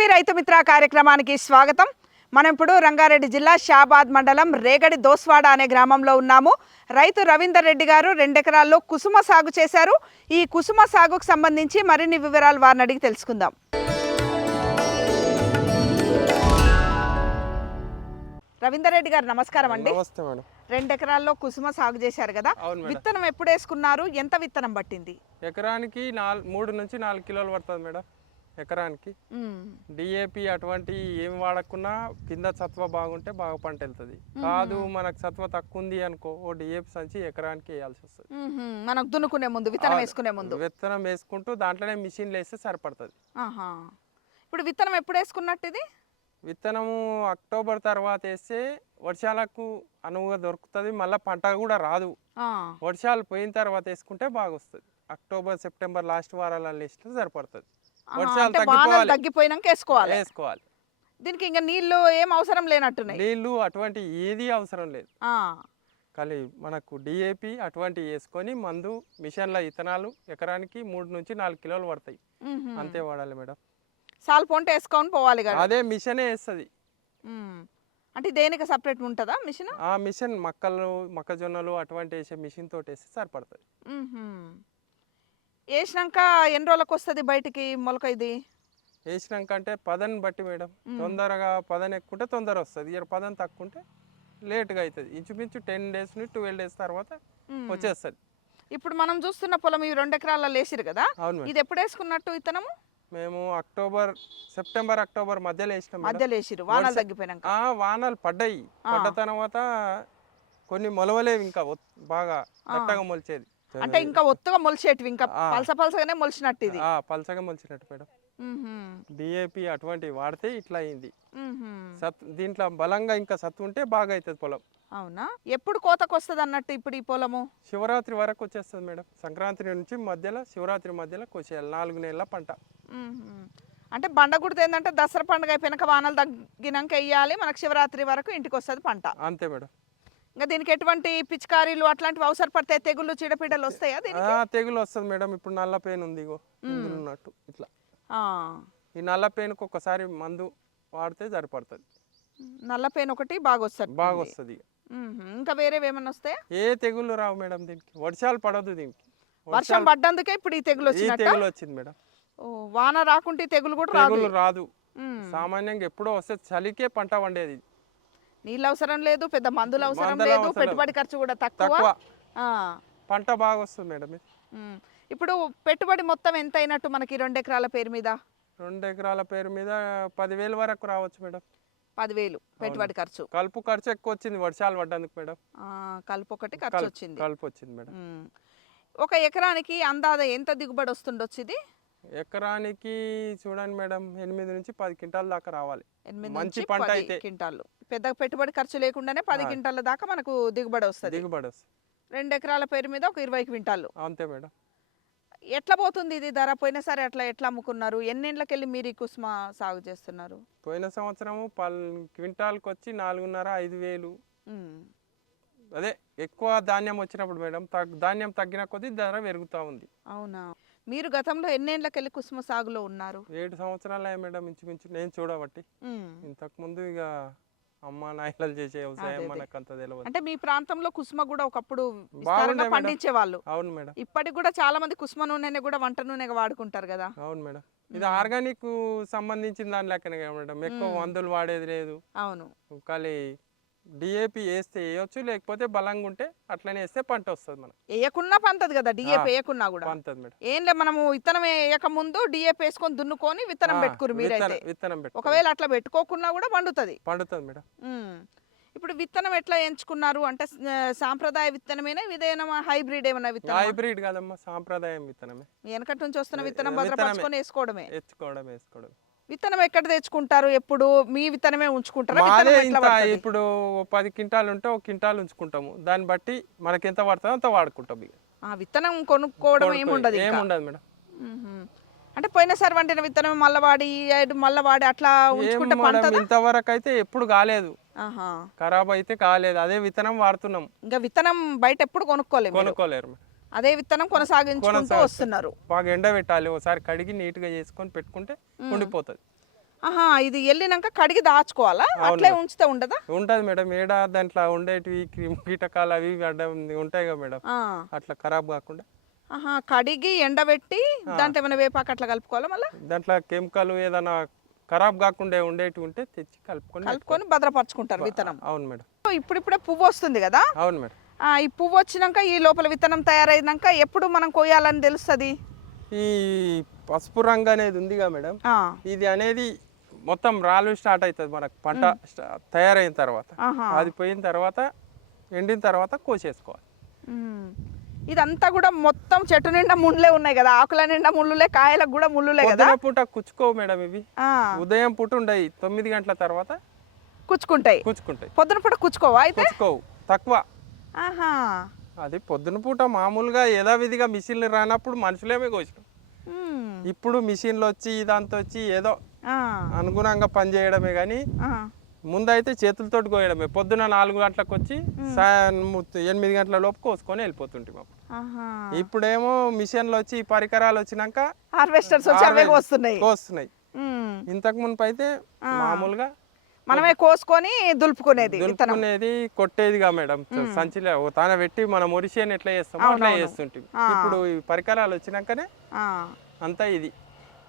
TV Rythu Mitra కార్యక్రమానికి స్వాగతం. మనం ఇప్పుడు రంగారెడ్డి జిల్లా షాబాద్ మండలం రేగడి దోస్వాడ అనే గ్రామంలో ఉన్నాము. రైతు రవీందర్ రెడ్డి గారు 2 ఎకరాల్లో కుసుమ సాగు చేశారు. ఈ కుసుమ సాగుకు సంబంధించి మరిన్ని వివరాలు వారిని అడిగి తెలుసుకుందాం. రవీందర్ రెడ్డి గారు నమస్కారం అండి. నమస్తే మేడం. 2 ఎకరాల్లో కుసుమ సాగు చేశారు కదా, విత్తనం ఎప్పుడు వేసుకున్నారు, ఎంత విత్తనం పట్టింది? ఎకరానికి 3 నుంచి 4 కిలోలు పడుతుంది మేడం. ఎకరానికి డిఏపి అటువంటి ఏం వాడకున్నా కింద సత్వ బాగుంటే బాగా పంట వెళ్తుంది. కాదు మనకు సత్వ తక్కువ ఉంది అనుకో, ఓ డిఏపి సంచి ఎకరానికి వేయాల్సి వస్తుంది. మనకు దున్నుకునే ముందు, విత్తనం వేసుకునే ముందు విత్తనం వేసుకుంటూ దాంట్లోనే మిషన్లు వేస్తే సరిపడుతుంది. ఇప్పుడు విత్తనం ఎప్పుడు వేసుకున్నట్టు? ఇది విత్తనము అక్టోబర్ తర్వాత వేస్తే వర్షాలకు అనువుగా దొరుకుతుంది, మళ్ళీ పంట కూడా రాదు. వర్షాలు పోయిన తర్వాత వేసుకుంటే బాగా వస్తుంది. అక్టోబర్ సెప్టెంబర్ లాస్ట్ వారాలలో వేస్తే సరిపడుతుంది. వర్షాలు తగ్గిపోయినాక వేసుకోవాలి. దీనికి ఇంకా నీళ్లు ఏం అవసరం లేనట్టున్నాయి. నీళ్లు అటువంటి ఏది అవసరం లేదు. కానీ మనకు డిఏపి అటువంటి వేసుకొని మందు మిషన్ల విత్తనాలు ఎకరానికి 3 నుంచి 4 కిలోలు పడతాయి. అంతే వాడాలి మేడం. సాల్ పొంట వేసుకొని పోవాలి కదా, అదే మిషనే వేస్తుంది. అంటే దేనికి సపరేట్ ఉంటుందా మిషన్? ఆ మిషన్ మొక్కజొన్నలు అటువంటి వేసే మిషన్ తోటి వేస్తే సరిపడుతుంది. వేసినాక ఎన్ని రోజులకు వస్తుంది బయటికి మొలక? ఇది వేసినాక అంటే పదన్ బట్టి మేడం. తొందరగా పదన్ ఎక్కుంటే తొందర వస్తుంది, పదన్ తక్కువ ఉంటే లేట్గా అవుతుంది. ఇంచుమించు 10 డేస్ నుంచి 12 డేస్ తర్వాత వచ్చేస్తుంది. ఇప్పుడు మనం చూస్తున్న పొలం ఈ 2 ఎకరాలలో వేసిరు కదా, ఇది ఎప్పుడు వేసుకున్నట్టు విత్తనము? మేము సెప్టెంబర్ అక్టోబర్ మధ్యలో వేసినాం. మధ్యలో వేసిరు, వానలు తగ్గిపోయినాక. వానలు పడ్డాయి. పడ్డ తర్వాత కొన్ని మొలవలేవి, ఇంకా బాగా గట్టగా మొలిచేది. అంటే ఇంకా ఒత్తుగా మొలిచేటివి, ఇంకా పలసగానే మొలిచినట్టు. ఇది పలసగా మొలిచినట్టు మేడం. డిఏపి అటువంటి వాడితే ఇట్లా అయింది. దీంట్లో బలంగా ఇంకా సత్తు ఉంటే బాగా అవుతుంది పొలం. అవునా? ఎప్పుడు కోతకు వస్తుంది అన్నట్టు ఇప్పుడు ఈ పొలము? శివరాత్రి వరకు వచ్చేస్తుంది మేడం. సంక్రాంతి నుంచి మధ్యలో శివరాత్రి మధ్యలో కోసేయాలి. 4 నెలల పంట. అంటే బండగుడితే ఏంటంటే దసరా పండుగ అయిపోయినాక వానలు తగ్గినాక వేయాలి, మనకు శివరాత్రి వరకు ఇంటికి వస్తుంది పంట. అంతే మేడం. ఇంకా దీనికి ఎటువంటి పిచికారీలు అట్లాంటివి అవసరం పడతాయి? తెగుళ్ళు చీడపీడలు వస్తాయా? తెగులు వస్తుంది మేడం. ఇప్పుడు నల్ల పేను ఉంది ఉన్నట్టు ఇట్లా. ఈ నల్ల పేనుకు ఒకసారి మందు వాడితే సరిపడుతుంది. నల్ల పేను ఒకటి బాగా వస్తుంది. ఇంకా వేరేవి ఏమన్నా వస్తాయా? ఏ తెగుళ్ళు రావు మేడం దీనికి. వర్షాలు పడదు దీనికి. వర్షం పడ్డందుకే ఇప్పుడు ఈ తెగులు వచ్చింది మేడం. వాన రాకుంటే తెగులు కూడా రాదు. సామాన్యంగా ఎప్పుడో వస్తే చలికే పంట వండేది. నీళ్ళు అవసరం లేదు, పెద్ద మందులు అవసరం లేదు, పెట్టుబడి ఖర్చు కూడా తక్కువ, పంట బాగా వస్తుంది మేడం. ఇప్పుడు పెట్టుబడి మొత్తం ఎంత అయినట్టు మనకి 2 ఎకరాల పేరు మీద? 2 ఎకరాల పేరు మీద 10,000 వరకు రావచ్చు మేడం. 10,000 పెట్టుబడి ఖర్చు. కలుపు ఖర్చు ఎక్కువ వచ్చింది వర్షాలు పడ్డందుకు మేడం. కలుపు ఒకటి ఖర్చు వచ్చింది. కలుపు వచ్చింది మేడం. ఒక ఎకరానికి అందాజ ఎంత దిగుబడి వస్తుండొచ్చు ఇది? ఎకరానికి చూడండి మేడం, 8 నుంచి 10 క్వింటాల దాకా రావాలి. మంచి పంట అయితే క్వింటాలు. పెద్ద పెట్టుబడి ఖర్చు లేకుండానే 10 క్వింటాల దాకా మనకు దిగుబడి వస్తుంది. 2 ఎకరాల పేరు మీద ఒక 20 క్వింటాలు. అంతే మేడం. ఎట్లా పోతుంది ఇది ధర? పోయినసారి ఎట్లా అమ్ముకున్నారు? ఎన్నేళ్ళకెళ్ళి మీరు ఈ కుసుమ సాగు చేస్తున్నారు? పోయిన సంవత్సరము క్వింటాల్కి వచ్చి 4,500-5,000. అదే ఎక్కువ ధాన్యం వచ్చినప్పుడు మేడం, ధాన్యం తగ్గిన కొద్దీ ధర పెరుగుతూ ఉంది. అవునా? మీరు గతంలో ఎన్నేళ్ళకెళ్ళి కుసుమ సాగులో ఉన్నారు? 7 సంవత్సరాలు మేడం ఇంచుమించు నేను చూడబట్టి. ఇంతకు ముందు ఇక అమ్మ నాయనలు చేసే వ్యవసాయం మనకు అంత తెలియదు. అంటే మీ ప్రాంతంలో కుసుమ కూడా ఒకప్పుడు పండించే వాళ్ళు? అవును మేడం. ఇప్పటికి కూడా చాలా మంది కుసుమ నూనె కూడా వంట నూనెగా వాడుకుంటారు కదా? అవును మేడం. ఇది ఆర్గానిక్ సంబంధించిన దాని లెక్కనే మేడం. ఎక్కువ మందులు వాడేది లేదు. అవును. కానీ డిఏపి వేస్తే వేయొచ్చు, లేకపోతే బలంగా ఉంటే అట్లనే వేస్తే పంట వస్తుంది. మనం వేయకున్నా పంతది కదా, డిఏపి వేయకున్నా కూడా పంతది మేడం. ఏం లేదు, మనము విత్తనం వేయక ముందు డిఏపి వేసుకొని దున్నుకొని విత్తనం పెట్టుకురు మీరైతే. ఒకవేళ అట్లా పెట్టుకోకున్నా కూడా పండుతుంది మేడం. ఇప్పుడు విత్తనం ఎట్లా ఎంచుకున్నారు? అంటే సాంప్రదాయ విత్తనమేనా, ఇదేనా హైబ్రిడ్ ఏమైనా విత్తనం? హైబ్రిడ్ కాదమ్మా, సాంప్రదాయం విత్తనమే. వెనకటి నుంచి వస్తున్న విత్తనం భద్రపరచుకొని వేసుకోవడమే. వేసుకోవడం. విత్తనం ఎక్కడ తెచ్చుకుంటారు? ఎప్పుడు మీ విత్తనమే ఉంచుకుంటారా? ఇప్పుడు 10 క్వింటాలు ఉంటే 1 క్వింటాల్ ఉంచుకుంటాము. దాన్ని బట్టి మనకి ఎంత పడుతుందో అంత వాడుకుంటాం. విత్తనం కొనుక్కోవడం ఏముండదు మేడం. అంటే పోయినసారి వండిన విత్తనం మళ్ళీ వాడి అట్లా ఉంచుకుంటే ఇంతవరకు అయితే ఎప్పుడు కాలేదు, ఖరాబ్ అయితే కాలేదు. అదే విత్తనం వాడుతున్నాం. ఇంకా విత్తనం బయట ఎప్పుడు కొనుక్కోలేరు. అదే విత్తనం కొనసాగించుకుంటూ వస్తున్నారు. బాగా ఎండ పెట్టాలి, ఒకసారి కడిగి నీట్గా చేసుకొని పెట్టుకుంటే ఉండిపోతుంది. ఆహా, ఇది వెళ్ళినాక కడిగి దాచుకోవాలా? అట్లే ఉంచితే ఉండదా? ఉంటుంది మేడం. ఏడా దాంట్లో ఉండేటివి క్రిమి కీటకాలు అవి ఇవి అడ్డం ఉంటాయి కదా మేడం, ఆ. అట్లా ఖరాబ్ కాకుండా. ఆహా, కడిగి ఎండబెట్టి దాంట్లో ఏమైనా వేపాకు అట్లా కలుపుకోవాలా? మళ్ళీ దాంట్లో కెమికల్ ఏదైనా ఖరాబ్ కాకుండా ఉండేటివి ఉంటే తెచ్చి కలుపుకొని భద్రపరచుకుంటారు విత్తనం. అవును మేడం. ఇప్పుడిప్పుడే పువ్వు వస్తుంది కదా, అవును మేడం. ఈ పువ్వు వచ్చినాక ఈ లోపల విత్తనం తయారైనాక ఎప్పుడు మనం కొయ్యాలని తెలుస్తుంది? ఈ పసుపు రంగు అనేది ఉందిగా మేడం, ఇది అనేది మొత్తం రాలు స్టార్ట్ అవుతుంది మనకు పంట తయారైన తర్వాత. అది పోయిన తర్వాత ఎండిన తర్వాత కోసేసుకోవాలి. ఇదంతా కూడా మొత్తం చెట్టు నిండా ముళ్ళే ఉన్నాయి కదా, ఆకుల నిండా ముళ్ళులే, కాయలకు కూడా ముళ్ళులే కదా. పొద్దున పూట కుచ్చుకోవు మేడం ఇవి. ఉదయం పూట ఉండయి, 9 గంటల తర్వాత కుచ్చుకుంటాయి. పొద్దున పూట కుచ్చుకోవా? అయితే కుచ్చుకోవు, తక్కువ. ఆహా, అది పొద్దున పూట మామూలుగా యథావిధిగా మిషన్లు రానప్పుడు మనుషులేమే కోసినాం. ఇప్పుడు మిషన్లు వచ్చి ఇదంతా వచ్చి ఏదో అనుగుణంగా పని చేయడమే కానీ ముందైతే చేతులతోటి కోయడమే. పొద్దున 4 గంటలకు వచ్చి 8 గంటల లోపు కోసుకొని వెళ్ళిపోతుంటాం అప్పుడు. ఇప్పుడేమో మిషన్లు వచ్చి పరికరాలు వచ్చినాక హార్వెస్టర్స్ వచ్చి అవే కోస్తున్నాయి. ఇంతకు మునుపు అయితే మామూలుగా మనమే కోసుకొని దులుపుకునేది, కొట్టేదిగా మేడం. సంచిలో తాన పెట్టి మనం ఒరిసేని ఎట్లా చేస్తామో అట్లా చేస్తుంటాం. ఇప్పుడు ఈ పరికరాలు వచ్చినాకనే అంతా ఇది.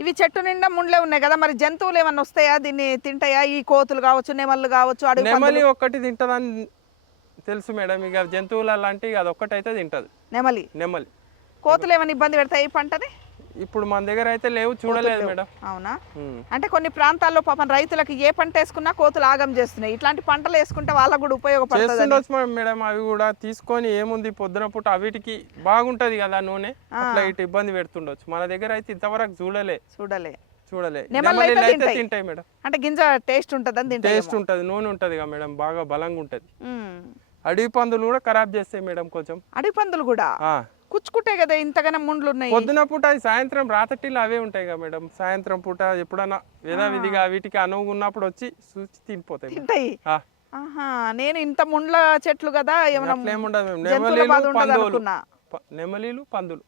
ఇవి చెట్టు నిండా ముండ్లే ఉన్నాయి కదా, మరి జంతువులు ఏమన్నా వస్తాయా దీన్ని తింటాయా? ఈ కోతులు కావచ్చు, నెమళ్ళు కావచ్చు, నెమలి ఒక్కటి తింటదని తెలుసు మేడం. ఇక జంతువులు అలాంటి అది ఒక్కటైతే తింటది నెమలి. కోతులు ఏమైనా ఇబ్బంది పెడతాయి ఈ పంటని? ఇప్పుడు మన దగ్గర అయితే లేవు, చూడలేదు మేడం. అవునా? అంటే కొన్ని ప్రాంతాల్లో పాపం రైతులకు ఏ పంట వేసుకున్నా కోతులు ఆగం చేస్తున్నాయి. ఇట్లాంటి పంటలు వేసుకుంటే వాళ్ళకు కూడా ఉపయోగపడుతుంది మేడం. అవి కూడా తీసుకొని ఏముంది పొద్దున పూట అవిటికి బాగుంటది కదా నూనె, అట్లా ఇటు ఇబ్బంది పెడుతుండొచ్చు. మన దగ్గర అయితే ఇంతవరకు చూడలే. నెమలి అయితే తింటాయి మేడం. అంటే గింజ టేస్ట్ ఉంటుంది, టేస్ట్ ఉంటుంది, నూనె ఉంటుంది కదా మేడం, బాగా బలంగా ఉంటది. అడవి పందులు కూడా ఖరాబ్ చేస్తాయి మేడం కొంచెం. అడవి పందులు కూడా కుచ్చుకుంటే కదా ఇంతగానో ముండ్లు ఉన్నాయి. పొద్దున పూట సాయంత్రం రాత్రిళ్ళు అవే ఉంటాయి కదా మేడం. సాయంత్రం పూట ఎప్పుడన్నా యథావిధిగా వీటికి అనువు ఉన్నప్పుడు వచ్చి చూసి తింటాయి. నేను ఇంత ముండ్ల చెట్లు కదా ఏముండదు. నెమలీలు పందులు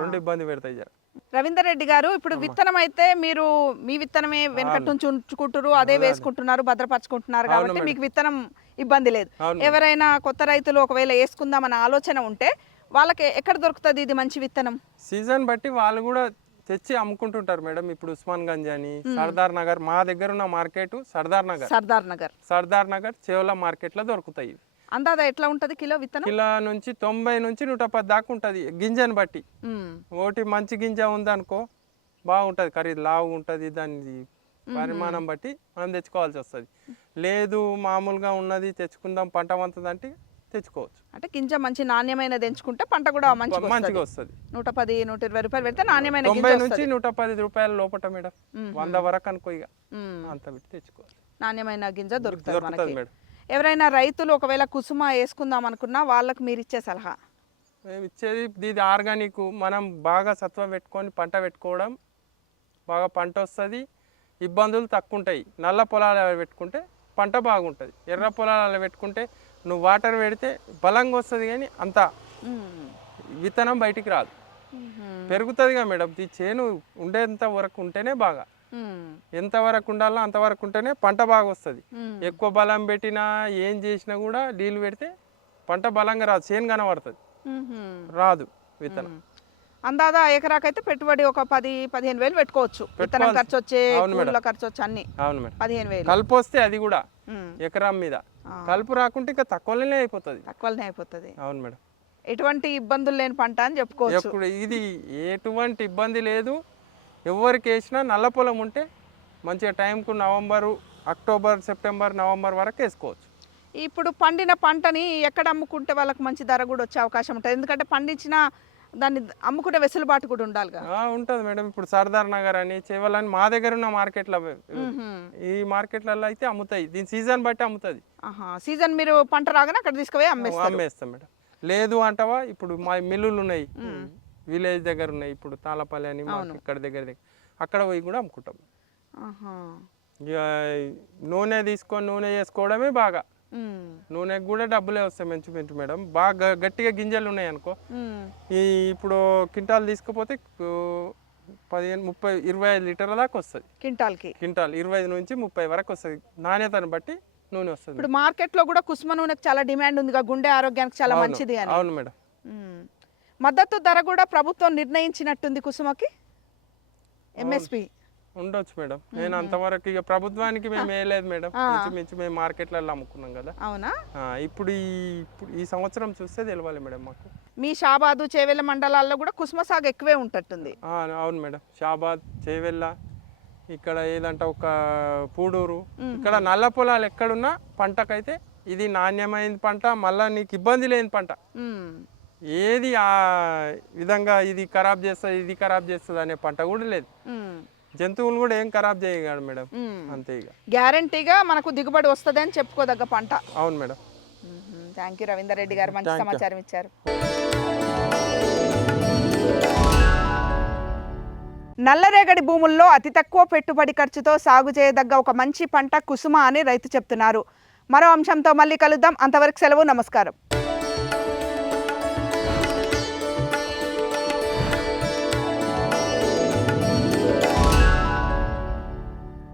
రెండు ఇబ్బంది పెడతాయి. రవీందర్ రెడ్డి గారు, ఇప్పుడు విత్తనం అయితే మీరు మీ విత్తనమే వెనకటి నుంచి ఉంచుకుంటారు, అదే వేసుకుంటున్నారు, భద్రపరచుకుంటున్నారు కాబట్టి మీకు విత్తనం ఇబ్బంది లేదు. ఎవరైనా కొత్త రైతులు ఒకవేళ వేసుకుందామన్న ఆలోచన ఉంటే వాళ్ళకి ఎక్కడ దొరుకుతుంది ఇది మంచి విత్తనం? సీజన్ బట్టి వాళ్ళు కూడా తెచ్చి అమ్ముకుంటుంటారు మేడం. ఇప్పుడు ఉస్మాన్ గంజ్ అని, సర్దార్ నగర్, మా దగ్గర ఉన్న మార్కెట్ సర్దార్ నగర్ చేవల మార్కెట్ లో దొరుకుతాయి. అందాదా ఎట్లా ఉంటది కిలో విత్తనం? కిలో నుంచి 90 నుంచి 110 దాకా ఉంటది, గింజని బట్టి. ఒకటి మంచి గింజ ఉందనుకో బాగుంటది, ఖరీదు లావు ఉంటది, దాని పరిమాణం బట్టి మనం తెచ్చుకోవాల్సి వస్తుంది. లేదు మామూలుగా ఉన్నది తెచ్చుకుందాం పంట వంతదంటే తెచ్చుకోవచ్చు. అంటే గింజ మంచి నాణ్యమైనది ఎంచుకుంటే పంట కూడా మంచిగా వస్తుంది. 110, 120 రూపాయలు పెడితే నాణ్యమైన 90 నుంచి 110 రూపాయల లోపట మేడం, 100 వరకు అనుకో. ఇక అంత పెట్టి తెచ్చుకోవాలి, నాణ్యమైన గింజ దొరుకుతుంది మేడం. ఎవరైనా రైతులు ఒకవేళ కుసుమ వేసుకుందాం అనుకున్నా వాళ్ళకి మీరు ఇచ్చే సలహా? మేము ఇచ్చేది ఇది ఆర్గానిక్. మనం బాగా సత్వ పెట్టుకొని పంట పెట్టుకోవడం, బాగా పంట వస్తుంది, ఇబ్బందులు తక్కువ ఉంటాయి. నల్ల పొలాలు పెట్టుకుంటే పంట బాగుంటుంది. ఎర్ర పొలాలు పెట్టుకుంటే నువ్వు వాటర్ పెడితే బలంగా వస్తుంది కానీ అంత విత్తనం బయటికి రాదు. పెరుగుతుందిగా మేడం. ఈ చేను ఉండేంత వరకు ఉంటేనే బాగా, ఎంతవరకు ఉండాలో అంతవరకు ఉంటేనే పంట బాగా వస్తుంది. ఎక్కువ బలం పెట్టినా ఏం చేసినా కూడా నీళ్ళు పెడితే పంట బలంగా రాదు, చేను కనబడుతుంది, రాదు విత్తనం. అందాదా ఎకరాకైతే పెట్టుబడి ఒక 10-15 వేలు పెట్టుకోవచ్చు. విత్తనం ఖర్చు వచ్చే, ఖర్చు వచ్చి అన్ని 15 వేలు కలుపు వస్తే అది కూడా ఎకరం మీద. కలుపు రాకుంటే ఇంకా తక్కువనే అయిపోతుంది. అవును మేడం. ఎటువంటి ఇబ్బందులు లేని పంట అని చెప్పుకోవచ్చు. ఇది ఎటువంటి ఇబ్బంది లేదు. ఎవరికి వేసినా నల్ల పొలం ఉంటే మంచిగా టైంకు అక్టోబర్, సెప్టెంబర్, నవంబర్ వరకు వేసుకోవచ్చు. ఇప్పుడు పండిన పంటని ఎక్కడ అమ్ముకుంటే వాళ్ళకి మంచి ధర కూడా వచ్చే అవకాశం ఉంటుంది? ఎందుకంటే పండించిన దాన్ని అమ్ముకునే వెసులుబాటు కూడా ఉండాలిగా. ఉంటుంది మేడం. ఇప్పుడు సర్దార్ నగర్ అని, చేవలని మా దగ్గర ఉన్న మార్కెట్లో, ఈ మార్కెట్లలో అయితే అమ్ముతాయి. దీని సీజన్ బట్టి అమ్ముతుంది. సీజన్ మీరు పంట రాగానే అక్కడ తీసుకుపోయి అమ్మేస్తాం మేడం. లేదు అంటావా, ఇప్పుడు మా మిల్లులు ఉన్నాయి, విలేజ్ దగ్గర ఉన్నాయి. ఇప్పుడు తాళపల్లి అని ఇక్కడ దగ్గర అక్కడ పోయి కూడా అమ్ముకుంటాం. ఇక నూనె తీసుకొని నూనె చేసుకోవడమే బాగా. నూనెకి కూడా డబ్బులే వస్తాయి మంచి మేడం. బాగా గట్టిగా గింజలు ఉన్నాయి అనుకో, ఇప్పుడు క్వింటాల్ తీసుకుపోతే 15 30 25 లీటర్ల దాకా వస్తుంది క్వింటాల్కి. క్వింటాల్ 25 నుంచి 30 వరకు వస్తుంది నాణ్యతను బట్టి నూనె వస్తుంది. ఇప్పుడు మార్కెట్లో కూడా కుసుమ నూనెకి చాలా డిమాండ్ ఉందిగా, గుండె ఆరోగ్యానికి చాలా మంచిది అని. అవును మేడం. మద్దతు ధర కూడా ప్రభుత్వం నిర్ణయించినట్టుంది కుసుమకి, ఎంఎస్పి ఉండొచ్చు మేడం. నేను అంతవరకు ఇక ప్రభుత్వానికి మేము వేయలేదు మేడం, మించి మేము మార్కెట్లలో అమ్ముకున్నాం కదా. అవునా? ఇప్పుడు ఈ సంవత్సరం చూస్తే తెలవాలి మేడం మాకు. మీ షాబాదు చేవెళ్ళ మండలాల్లో కూడా కుసుమ సాగు ఎక్కువే ఉంటట్టుంది. అవును మేడం. షాబాద్, చేవెళ్ళ, ఇక్కడ ఏదంటే ఒక పూడూరు, ఇక్కడ నల్ల పొలాలు ఎక్కడున్నా పంటకైతే ఇది నాణ్యమైన పంట, మళ్ళీ నీకు ఇబ్బంది లేని పంట. ఏది ఆ విధంగా ఇది ఖరాబ్ చేస్తుంది ఇది ఖరాబ్ చేస్తుంది అనే పంట కూడా లేదు. జంతువులు కూడా ఏం ఖరాబ్ చేయగలడు మేడం. అంతే, ఇక గ్యారంటీగా మనకు దిగుబడి వస్తుంది అని చెప్పుకోదగ్గ పంట. అవును madam. Thank you Ravinder Reddy గారు, మంచి సమాచారం ఇచ్చారు. నల్లరేగడి భూముల్లో అతి తక్కువ పెట్టుబడి ఖర్చుతో సాగు చేయదగ్గ ఒక మంచి పంట కుసుమ అని రైతు చెప్తున్నారు. మరో అంశంతో మళ్ళీ కలుద్దాం. అంతవరకు సెలవు, నమస్కారం.